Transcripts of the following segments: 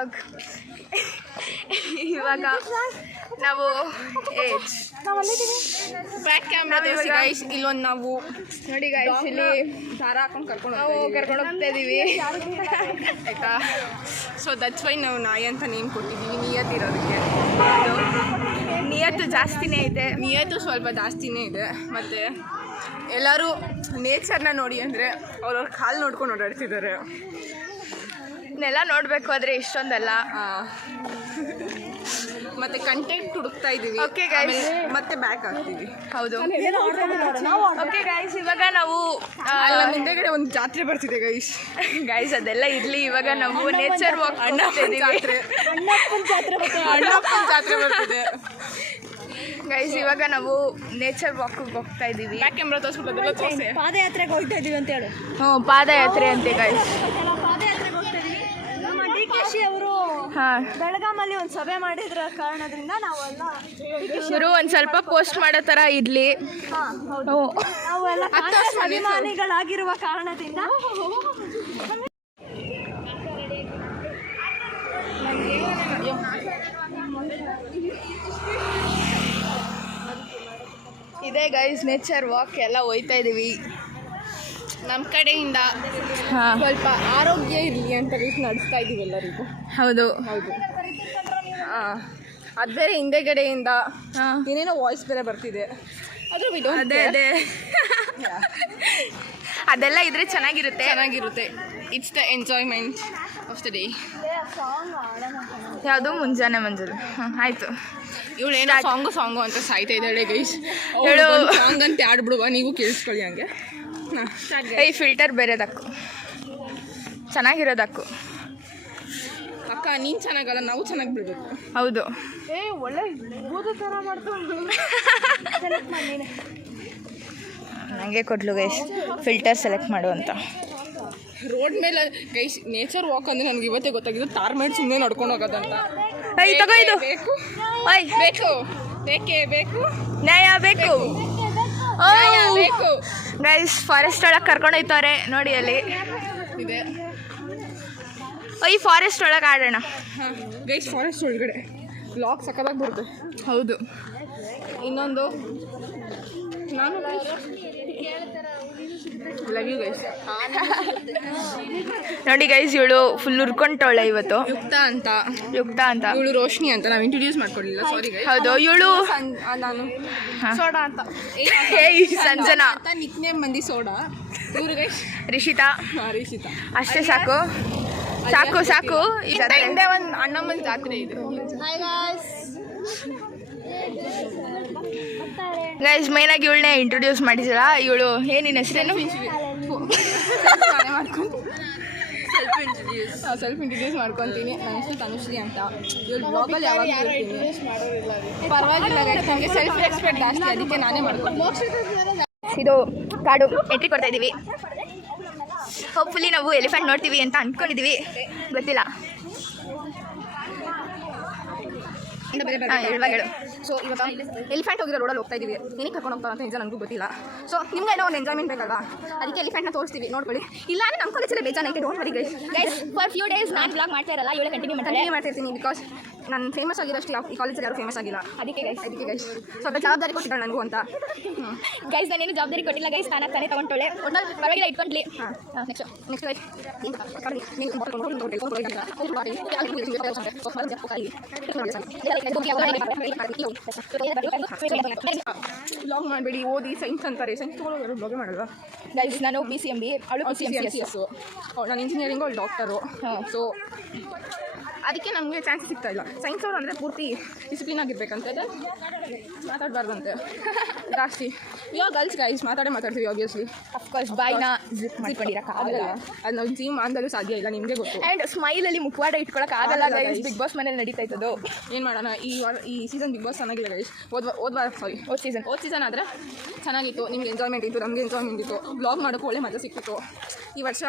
Vlog. ಇವಾಗ ನಾವು back camera guys. ಇಲ್ಲೊಂದು ನಾವು ನೋಡಿ ಗೈಸ್ ಇಲ್ಲಿ ದಾರ ಹಾಕೊಂಡು ಕರ್ಕೊಂಡು ಹೋಗ್ತಾ ಇದೀವಿ ಆಯ್ತಾ. ಸೊ ದಟ್ಸ್ ವೈ ನಾವು ನಾಯಿ ಅಂತ ನೇಮ್ ಕೊಟ್ಟಿದ್ದೀವಿ, ನಿಯತ್ ಇರೋದಕ್ಕೆ. ನಿಯತ್ತು ಜಾಸ್ತಿನೇ ಇದೆ, ನಿಯತ್ತು ಸ್ವಲ್ಪ ಜಾಸ್ತಿನೇ ಇದೆ. ಮತ್ತು ಎಲ್ಲರೂ ನೇಚರ್ನ ನೋಡಿ ಅಂದರೆ ಅವ್ರವ್ರ ಕಾಲು ನೋಡ್ಕೊಂಡು ಓಡಾಡ್ತಿದ್ದಾರೆ. ಇದನ್ನೆಲ್ಲ ನೋಡಬೇಕು ಆದರೆ ಇಷ್ಟೊಂದಲ್ಲ. ಮತ್ತೆ ಕಂಟೆಂಟ್ ಹುಡುಕ್ತಾ ಇದ್ದೀವಿ. ಓಕೆ ಗೈಸ್, ಮತ್ತೆ ಬ್ಯಾಕ್ ಆಗ್ತೀವಿ. ಹೌದು. ಓಕೆ ಗೈಸ್, ಇವಾಗ ನಾವು ಹಿಂದೆಗಡೆ ಒಂದು ಜಾತ್ರೆ ಬರ್ತಿದೆ ಗೈಸ್. ಗೈಸ್ ಅದೆಲ್ಲ ಇರಲಿ, ಇವಾಗ ನಾವು ನೇಚರ್ ವಾಕ್ ಜಾತ್ರೆ ಬರ್ತಿದೆ ಗೈಸ್. ಇವಾಗ ನಾವು ನೇಚರ್ ವಾಕಿಗೆ ಹೋಗ್ತಾ ಇದ್ದೀವಿ. ಬ್ಯಾಕ್ ಕ್ಯಾಮ್ರಾ ತೋರಿಸ್ಬಿಟ್ಟು ತೋರಿಸಿ. ಪಾದಯಾತ್ರೆಗೆ ಹೋಗ್ತಾ ಇದೀವಿ ಅಂತ ಹೇಳು. ಪಾದಯಾತ್ರೆ ಅಂತೆ ಗೈಸ್. ಪಾದಯಾತ್ರೆಗೆ ಹೋಗ್ತಾ ಇದೀವಿ. ನಮ್ಮ DKC ಅವರು ಬೆಳಗಾಮಲ್ಲಿ ಒಂದು ಸಭೆ ಮಾಡಿದ್ರ ಕಾರಣದಿಂದ ನಾವೆಲ್ಲ ಇವರು ಒಂದು ಸ್ವಲ್ಪ ಪೋಸ್ಟ್ ಮಾಡೋ ಥರ ಇರಲಿ. ನಾವೆಲ್ಲ ಕಾಂಗ್ರೆಸ್ ಅಭಿಮಾನಿಗಳಾಗಿರುವ ಕಾರಣದಿಂದ ಇದೇ ಗೈಸ್ ನೇಚರ್ ವಾಕ್ ಎಲ್ಲ ಹೋಯ್ತಾ ಇದ್ದೀವಿ. ನಮ್ಮ ಕಡೆಯಿಂದ ಸ್ವಲ್ಪ ಆರೋಗ್ಯ ಇರಲಿ ಅಂತ ನಡೆಸ್ತಾ ಇದ್ದೀವಿ ಎಲ್ಲರಿಗೂ. ಹೌದು ಹೌದು. ಅದು ಬೇರೆ ಹಿಂದೆಗಡೆಯಿಂದ ಏನೇನೋ ವಾಯ್ಸ್ ಬೇರೆ ಬರ್ತಿದೆ. ಅದೇ ಅದೆಲ್ಲ ಇದ್ರೆ ಚೆನ್ನಾಗಿರುತ್ತೆ. It's the enjoyment of the day. ಯಾವುದು ಮುಂಜಾನೆ ಮಂಜಲು. ಆಯಿತು, ಇವಳು ಏನೋ ಸಾಂಗು ಅಂತ ಸಾಯ್ತಾ ಇದ್ದಾಳೆ ಗೈಸ್. ಹೇಳು ಸಾಂಗ್ ಅಂತ ಆಡ್ಬಿಡುವ, ನೀವು ಕೇಳಿಸ್ಕೊಳ್ಳಿ ಹಂಗೆ. ಈ ಫಿಲ್ಟರ್ ಬೇರೆದಕ್ಕು ಚೆನ್ನಾಗಿರೋದಕ್ಕು. ಅಕ್ಕ ನೀನು ಚೆನ್ನಾಗಲ್ಲ, ನಾವು ಚೆನ್ನಾಗಿ ಬಿಡಬೇಕು. ಹೌದು. ಒಳ್ಳೆ ಥರ ಮಾಡ್ಕೊಂಡು ನನಗೆ ಕೊಟ್ಲು ಗೈಸ್ ಫಿಲ್ಟರ್ ಸೆಲೆಕ್ಟ್ ಮಾಡು ಅಂತ. ರೋಡ್ ಮೇಲೆ ಗೈಸ್ ನೇಚರ್ ವಾಕ್ ಅಂದರೆ ನನಗೆ ಇವತ್ತೇ ಗೊತ್ತಾಗಿದ್ದು. ತಾರ್ ಮೇಲೆ ಸುಮ್ಮನೆ ನಡ್ಕೊಂಡು ಹೋಗೋದಂತ. ತಗೋ ಇದು ಬೇಕು ಬೇಕು ನ್ಯಾಯ ಬೇಕು ಬೇಕು ಗೈಸ್. ಫಾರೆಸ್ಟ್ ಒಳಗೆ ಕರ್ಕೊಂಡು ಹೋಗ್ತಾರೆ ನೋಡಿ ಅಲ್ಲಿ ಇದೆ. ಈ ಫಾರೆಸ್ಟ್ ಒಳಗೆ ಆಡೋಣ. ಗೈಸ್ ಫಾರೆಸ್ಟ್ ಒಳಗಡೆ ಬ್ಲಾಗ್ ಸಕ್ಕದಾಗಿ ಬರುತ್ತೆ. ಹೌದು. ಇನ್ನೊಂದು ನಾನು ಲವ್ ಯು ಗೈಸ್. ನೋಡಿ ಗೈಸ್, ಇವಳು ಫುಲ್ ಉರ್ಕೊಂಡವಳೆ ಇವತ್ತು. ಯುಕ್ತ ಅಂತ ಇವಳು ರೋಶ್ನಿ ಅಂತ ನಾವು ಇಂಟ್ರೊಡ್ಯೂಸ್ ಮಾಡ್ಕೊಳ್ಳಿಲ್ಲ, ಸಾರಿ ಗೈಸ್. ಹೌದು, ಇವಳು ನಾನು ಸೋಡಾ ಅಂತ ಸಂಜನಾ ಅಂತ ನಿಕ್ನೇಮ್ ಮಂದಿ ಸೋಡಾ. ಇವರು ಗೈಸ್ ರಿಷಿತಾ. ಅಷ್ಟೇ ಸಾಕು. ಹಿಂದೆ ಒಂದು ಅಣ್ಣಮ್ಮನ ಜಾತ್ರೆ ಇದೆ. ಗೈಸ್ ಮೇನ್ ಆಗಿ ಇವಳನ್ನೇ ಇಂಟ್ರೊಡ್ಯೂಸ್ ಮಾಡಿಸಿಲ್ಲ. ಇವಳು ಏನಿನ ಹೆಸರೇನು? ಸೆಲ್ಫ್ ಇಂಟ್ರೊಡ್ಯೂಸ್ ಮಾಡ್ಕೊತೀನಿ. ನನ್ನ ಹೆಸರು ತನುಶ್ರೀ ಅಂತ. ಇವಳು ಬ್ಲಾಗಲ್ಲಿ ಯಾವಾಗ ಪರವಾಗಿಲ್ಲ ಗೈಸ್, ನನಗೆ ಸೆಲ್ಫ್ ರೆಸ್ಪೆಕ್ಟ್ ಜಾಸ್ತಿ, ಅದಕ್ಕೆ ನಾನೇ ಮಾಡ್ಕೊಂಡು ಇದು ಕಾಡು ಎಂಟ್ರಿ ಕೊಡ್ತಾ ಇದ್ದೀವಿ. ಹೋಪ್ಫುಲಿ ನಾವು ಎಲಿಫೆಂಟ್ ನೋಡ್ತೀವಿ ಅಂತ ಅಂದ್ಕೊಂಡಿದ್ದೀವಿ, ಗೊತ್ತಿಲ್ಲ. ಹೇಳು. ಸೊ ಇವಾಗ ಎಲಿಫೆಂಟ್ ಹೋಗಿರೋ ರೋಡಲ್ಲಿ ಹೋಗ್ತಾ ಇದೀವಿ. ಏನಕ್ಕೆ ಕರ್ಕೊಂಡು ಹೋಗ್ತಾ ಅಂತ ನಿಜ ನನಗೂ ಗೊತ್ತಿಲ್ಲ. ಸೊ ನಿಮ್ಗೆ ಏನೋ ಒಂದು ಎಂಜಾಯ್ಮೆಂಟ್ ಬೇಕಲ್ವಾ, ಅದಕ್ಕೆ ಎಲಿಫೆಂಟ್ನ ತೋರಿಸ್ತೀವಿ, ನೋಡ್ಕೊಳ್ಳಿ. ಇಲ್ಲ ಅಂದರೆ ನಮ್ಮ ಕಾಲೇಜಲ್ಲಿ ಬೇಜಾನೈತೆ, don't worry guys. For few days ನಾನು ಬ್ಲಾಗ್ ಮಾಡ್ತಾ ಇರಲ್ಲ, ಇವಳು ಕಂಟಿನ್ಯೂ ಮಾಡ್ತಿರ್ತೀನಿ. ಬಿಕಾಸ್ ನಾನು ಫೇಮಸ್ ಆಗಿರೋಷ್ಟು ಈ ಕಾಲೇಜಲ್ಲಿ ಯಾರು ಫೇಮಸ್ ಆಗಿಲ್ಲ. ಅದಕ್ಕೆ ಗೈಸ್ ಸ್ವಲ್ಪ ಜವಾಬ್ದಾರಿ ಕೊಟ್ಟಿದ್ದಾಳೆ ನನಗೂ ಅಂತ. ಗೈಸ್ ನಾನೇನು ಜವಾಬ್ದಾರಿ ಕೊಟ್ಟಿಲ್ಲ ಗೈಸ್, ತಾನೇ ತಗೊಂಡೋಳೆ. ಒಟ್ನಲ್ಲಿ ಪರವಾಗಿಲ್ಲ, ಇಟ್ಕೊಂಡ್ಲಿ. ನೆಕ್ಸ್ಟ್ ಬ್ಲಾಗ್ ಮಾಡಬೇಡಿ, ಓದಿ ಸೈನ್ಸ್ ಅಂತಾರೆ. ಸೈನ್ಸ್ ತೊಗೊಳ್ಳೋರು ಬ್ಲಾಗ್ ಮಾಡಲ್ವಾ ಗೈಸ್? ನಾನು PCMB, ಅವಳು PCMCS. ನಾನು ಇಂಜಿನಿಯರಿಂಗು, ಅವಳು ಡಾಕ್ಟರು. ಸೊ ಅದಕ್ಕೆ ನಮಗೆ ಚಾನ್ಸ್ ಸಿಗ್ತಾ ಇಲ್ಲ. ಸೈನ್ಸ್ ಅವರು ಅಂದರೆ ಪೂರ್ತಿ ಡಿಸಿಪ್ಲಿನ್ ಆಗಿರ್ಬೇಕಂತೆ, ಮಾತಾಡಬಾರ್ದಂತೆ ಜಾಸ್ತಿ. ಇವಾಗ ಗರ್ಲ್ಸ್ ಗೈಸ್ ಮಾತಾಡ್ತೀವಿ ಆಬ್ವಿಯಸ್ಲಿ. ಅಫ್ಕೋರ್ಸ್ ಬಾಯ್ನ ಜಿಪ್ ಮಾಡ್ಕೊಂಡಿರೋಕ್ಕಾಗಲ್ಲ, ಅದು ನಾವು ಜಿಮ್ ಮಾಡಲು ಸಾಧ್ಯ ಇಲ್ಲ, ನಿಮಗೆ ಗೊತ್ತು. ಆ್ಯಂಡ್ ಸ್ಮೈಲಲ್ಲಿ ಮುಖವಾಡ ಇಟ್ಕೊಳಕ್ಕಾಗಲ್ಲ ಗೈಸ್. ಬಿಗ್ ಬಾಸ್ ಮನೇಲಿ ನಡೀತಾ ಇದ್ದದು. ಏನು ಮಾಡೋಣ, ಈ ಸೀಸನ್ ಬಿಗ್ ಬಾಸ್ ಚೆನ್ನಾಗಿಲ್ಲ ಗೈಸ್. ಹೋದ ಸೀಸನ್ ಆದರೆ ಚೆನ್ನಾಗಿತ್ತು, ನಿಮ್ಗೆ ಎಂಜಾಯ್ಮೆಂಟ್ ಇತ್ತು, ನಮಗೆ ಎಂಜಾಯ್ಮೆಂಟ್ ಇತ್ತು. ಬ್ಲಾಗ್ ಮಾಡೋಕ್ಕೂ ಒಳ್ಳೆ ಮಜಾ ಸಿಕ್ತಿತ್ತು. ಈ ವರ್ಷ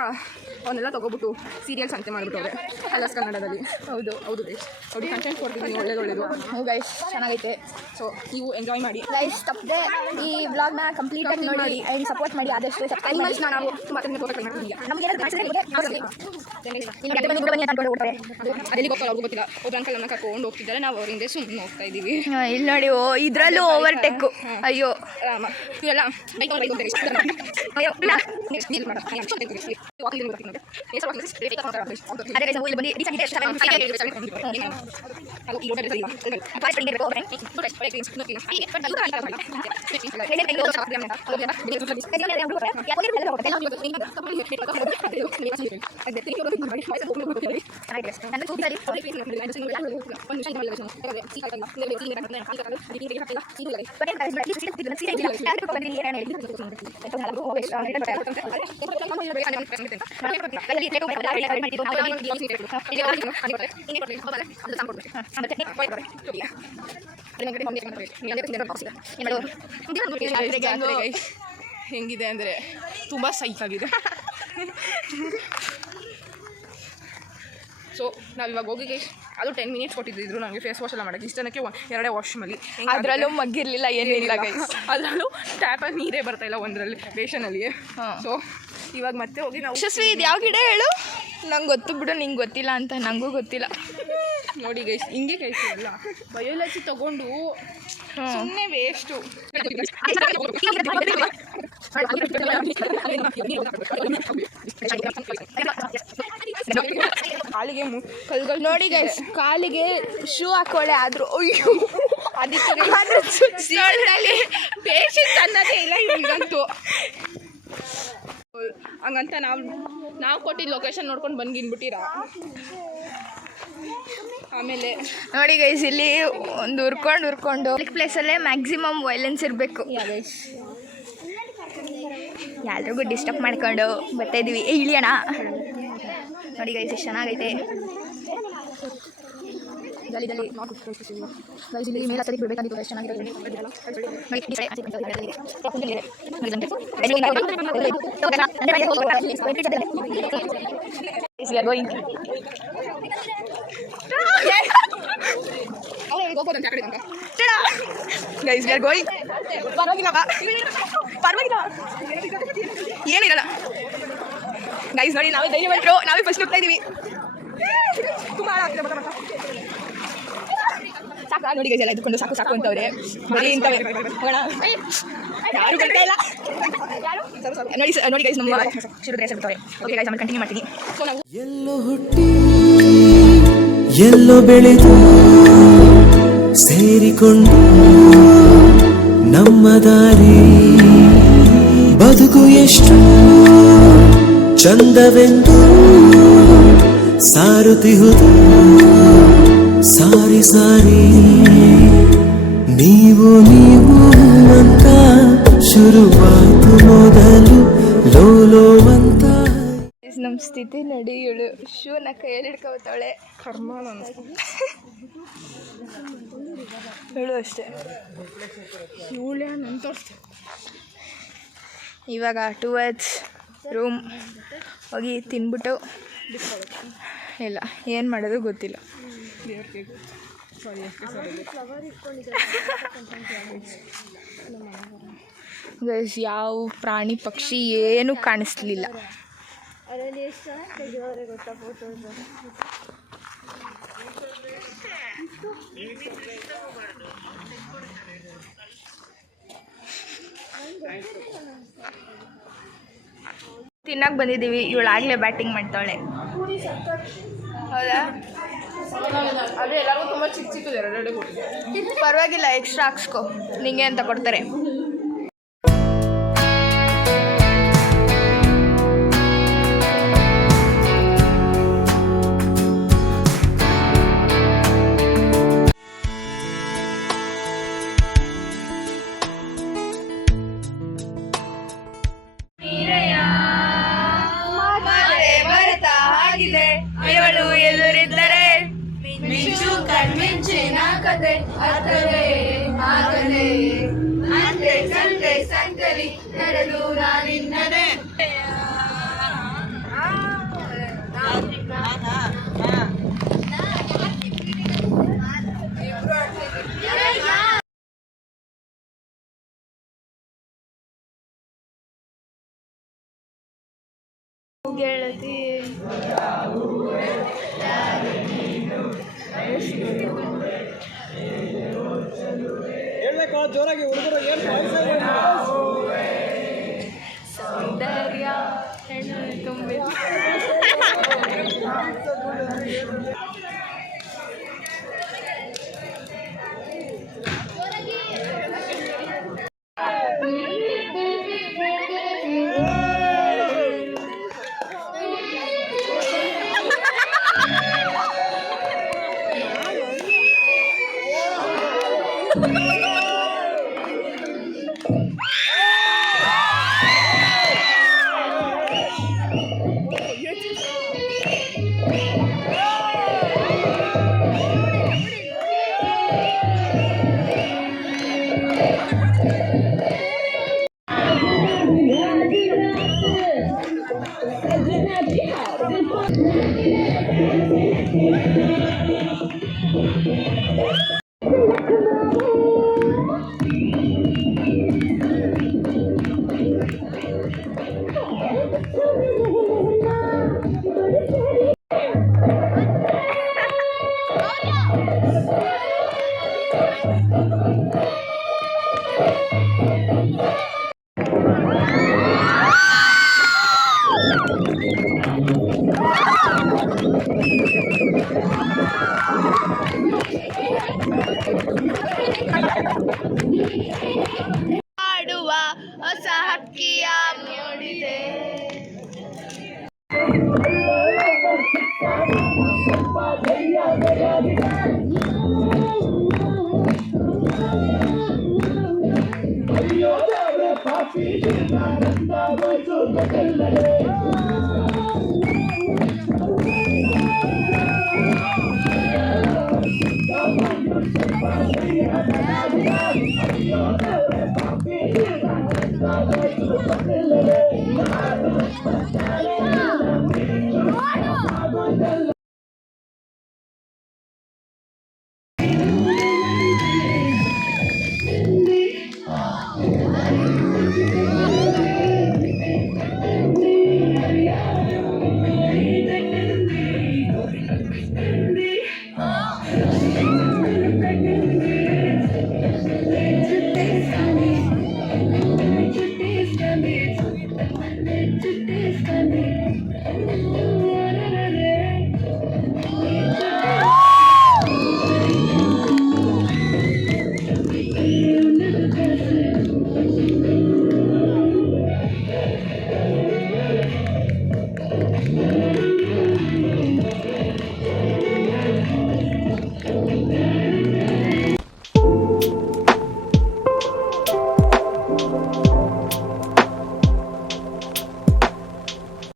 ಅವನ್ನೆಲ್ಲ ತೊಗೊಬಿಟ್ಟು ಸೀರಿಯಲ್ಸ್ ಅಂತೆ ಮಾಡಿಬಿಟ್ಟವ್ರೆ ಕಲರ್ಸ್ ಕನ್ನಡದಲ್ಲಿ. ಹೌದು ಹೌದು ಗೈಸ್ ನೋಡಿ ಕಂಟೆಂಟ್ ಕೊಡ್ತಿದ್ದೀನಿ ಒಳ್ಳೇದು ಹ್ಞೂ ಗೈಸ್ ಚೆನ್ನಾಗೈತೆ. ಸೊ ನೀವು ಎಂಜಾಯ್ ಮಾಡಿ ಗೈಸ್ ತಪ್ಪದೆ ಈ ವ್ಲಾಗ್ನ ಕಂಪ್ಲೀಟಾಗಿ ನೋಡಿ ಆ್ಯಂಡ್ ಸಪೋರ್ಟ್ ಮಾಡಿ. ಆದಷ್ಟು ಅನಿಮಲ್ಸ್ನ ನಾವು ತುಂಬ ನಮಗೆ ಅದೆಲ್ಲಿ ಗೊತ್ತಲ್ಲ ಅವ್ರಿಗೂ ಗೊತ್ತಿಲ್ಲ. ಒಬ್ಬ ಅಂಕಲ್ ನಮ್ಮ ಕರ್ಕೊಂಡು ಹೋಗ್ತಿದ್ದಾರೆ, ನಾವು ಅವ್ರ ಹಿಂದೆ ಸುಮ್ಮನೆ ಹೋಗ್ತಾ ಇದ್ದೀವಿ. ಇಲ್ಲಿ ನೋಡಿ ಇದರಲ್ಲೂ ಓವರ್ಟೇಕು. ಅಯ್ಯೋ ಆರಾಮ ಇವೆಲ್ಲ ಬೈಕ್ ಹೆಂಗಿದೆ ಅಂದರೆ ತುಂಬ ಸೈಕ್ ಆಗಿದೆ. ಸೊ ನಾವಿವಾಗ ಹೋಗಿ ಅದು 10 ಮಿನಿಟ್ಸ್ ಕೊಟ್ಟಿದ್ದಿದ್ರು ನನಗೆ ಫೇಸ್ ವಾಶ್ ಎಲ್ಲ ಮಾಡೋಕ್ಕೆ. ಇಷ್ಟನಕ್ಕೆ 2 ವಾಶ್ರೂಮಲ್ಲಿ ಅದರಲ್ಲೂ ಮಗ್ಗಿರಲಿಲ್ಲ, ಏನೂ ಇಲ್ಲ ಗೈಸ್. ಅದರಲ್ಲೂ ಟ್ಯಾಪಲ್ಲಿ ನೀರೇ ಬರ್ತಾಯಿಲ್ಲ ಒಂದರಲ್ಲಿ ಬೇಷನಲ್ಲಿ. ಸೊ ಇವಾಗ ಮತ್ತೆ ಹೋಗಿ ನಾವು ಯಶಸ್ವಿ ಇದು ಯಾವ ಗಿಡ ಹೇಳು? ನಂಗೆ ಗೊತ್ತು ಬಿಡು, ನಿಂಗೆ ಗೊತ್ತಿಲ್ಲ ಅಂತ. ನನಗೂ ಗೊತ್ತಿಲ್ಲ. ನೋಡಿ ಗೈಸ್ ಹಿಂಗೆ ಕೈಸಿ ಎಲ್ಲ ಬಯೋಲಜಿ ತಗೊಂಡು ಸುಮ್ಮನೆ ವೇಸ್ಟು. ಕಾಲಿಗೆ ಕಲ್ಗಳು ನೋಡಿ ಗೈಸ್, ಕಾಲಿಗೆ ಶೂ ಹಾಕೊಳ್ಳೆ ಆದರೂ ಅಯ್ಯೋ ಅದಕ್ಕೆ ಪೇಷನ್ಸ್ ಅನ್ನೋದೇ ಇಲ್ಲ ಇವಾಗಂತೂ. ಹಂಗಂತ ನಾವು ಕೊಟ್ಟಿದ್ದು ಲೊಕೇಶನ್ ನೋಡ್ಕೊಂಡು ಬಂದ್ಗಿನ್ಬಿಟ್ಟಿರಾ. ಆಮೇಲೆ ನೋಡಿ ಗೈಸ್, ಇಲ್ಲಿ ಒಂದು ಉರ್ಕೊಂಡು ಪಬ್ಲಿಕ್ ಪ್ಲೇಸಲ್ಲೇ ಮ್ಯಾಕ್ಸಿಮಮ್ ವೈಲೆನ್ಸ್ ಇರಬೇಕು. ಎಲ್ರಿಗೂ ಡಿಸ್ಟರ್ಬ್ ಮಾಡ್ಕೊಂಡು ಬರ್ತಾ ಇದ್ದೀವಿ. ಇಳಿಯೋಣ. ನೋಡಿ ಗೈಸ್ ಎಷ್ಟು ಚೆನ್ನಾಗೈತೆ. ಇಲ್ಲಿ ಮೇಲೆ ಹತ್ತಿರ ಬಿಡಬೇಕಾಗಿತ್ತು, ಎಷ್ಟು ಚೆನ್ನಾಗಿರೋದು. Guys we are going. ಪರವಾಗಿಲ್ಲ ಏನಿರಲ್ಲ ಗೈಸ್. ನೋಡಿ ನಾವೇ ಧೈರ್ಯವಂತರು, ನಾವೇ ಫಸ್ಟ್ ಹೋಗ್ತಾ ಇದ್ದೀವಿ. ತುಂಬ ಸಾಕು ನೋಡಿ ಗೈಸ್, ಎಲ್ಲ ಇದ್ಕೊಂಡು ಸಾಕು ಅಂತವ್ರೆ. ಬರೀ ಇಂಥವೇ ಹೋಗೋಣ, ಯಾರು ಬರ್ತಾ ಇಲ್ಲ. ನೋಡಿ ಗೈಸ್ ನಮ್ಮ ಶುರು ಡ್ರೆಸ್ ಇರ್ತವೆ. ಓಕೆ ಗೈಸ್, ಆಮೇಲೆ ಕಂಟಿನ್ಯೂ ಮಾಡ್ತೀನಿ. ಸೊ ನಾವು ಎಲ್ಲೋ ಹುಟ್ಟಿ ಎಲ್ಲೋ ಬೆಳೆದು ಸೇರಿಕೊಂಡು ನಮ್ಮ ದಾರಿ ಬದುಕು ಎಷ್ಟು ಚಂದವೆಂದು ಸಾರುತ್ತಿಹುದು ಸಾರಿ ಸಾರಿ ನೀವು ಅಂತ ಶುರುವಾತು ಮೊದಲು ಲೋಲೋ ಅಂತ. ನಮ್ಮ ಸ್ಥಿತಿ ನಡಿ, ಇವಳು ಶೂನ ಕೈಯಲ್ಲಿ ಹಿಡ್ಕೊತಾವಳೆ. ಕರ್ಮ ನಾನು ಇವಳು ಅಷ್ಟೇ. ಇವಳೇ ನಂತ ಇವಾಗ ಟುವರ್ಡ್ಸ್ ರೂಮ್ ಹೋಗಿ ತಿನ್ಬಿಟ್ಟು ಇಲ್ಲ ಏನು ಮಾಡೋದು ಗೊತ್ತಿಲ್ಲ. ಗೈಸ್ ಯಾವ ಪ್ರಾಣಿ ಪಕ್ಷಿ ಏನೂ ಕಾಣಿಸ್ಲಿಲ್ಲ. ಅದರಲ್ಲಿ ಎಷ್ಟು ಜನ ತೆಗೆಯೋರೆ ಗೊತ್ತಾ ಫೋಟೋಸ್. ತಿನ್ನಕ್ಕೆ ಬಂದಿದ್ದೀವಿ. ಇವಳಾಗಲೇ ಬ್ಯಾಟಿಂಗ್ ಮಾಡ್ತಾವಳೆ. ಹೌದಾ? ಅದೇ ಎಲ್ಲರಿಗೂ ತುಂಬ ಚಿಕ್ಕ ಎರಡೆರಡು ಕೊಟ್ಟಿದೆ. ಪರವಾಗಿಲ್ಲ, ಎಕ್ಸ್ಟ್ರಾ ಹಾಕ್ಸ್ಕೊ, ನಿಂಗೆ ಅಂತ ಕೊಡ್ತಾರೆ. ಇವಳು ಎದುರಿದ್ದರೆ ಮಿಂಚು ಕಣ್ಮಿಂಚಿನ ಕತೆ ಅರ್ಥವೇ ಆಗದೆ ಅಂತೆ ಸಂತೆ ಸಂತರಿ ನಡೆದು ನಾನಿನ್ನದೆ. ಗೆಳತಿ. ಹೇಳ್ಬೇಕು ಜೋರಾಗಿ ಹುಡುಗರು ಏನು ಸೌಂದರ್ಯ ಹೆಣ್ಣು ತುಂಬಿ ಆಡುವ ಹೊಸ ಹಕ್ಕಿಯ ನೋಡಿದೆ. Thank you.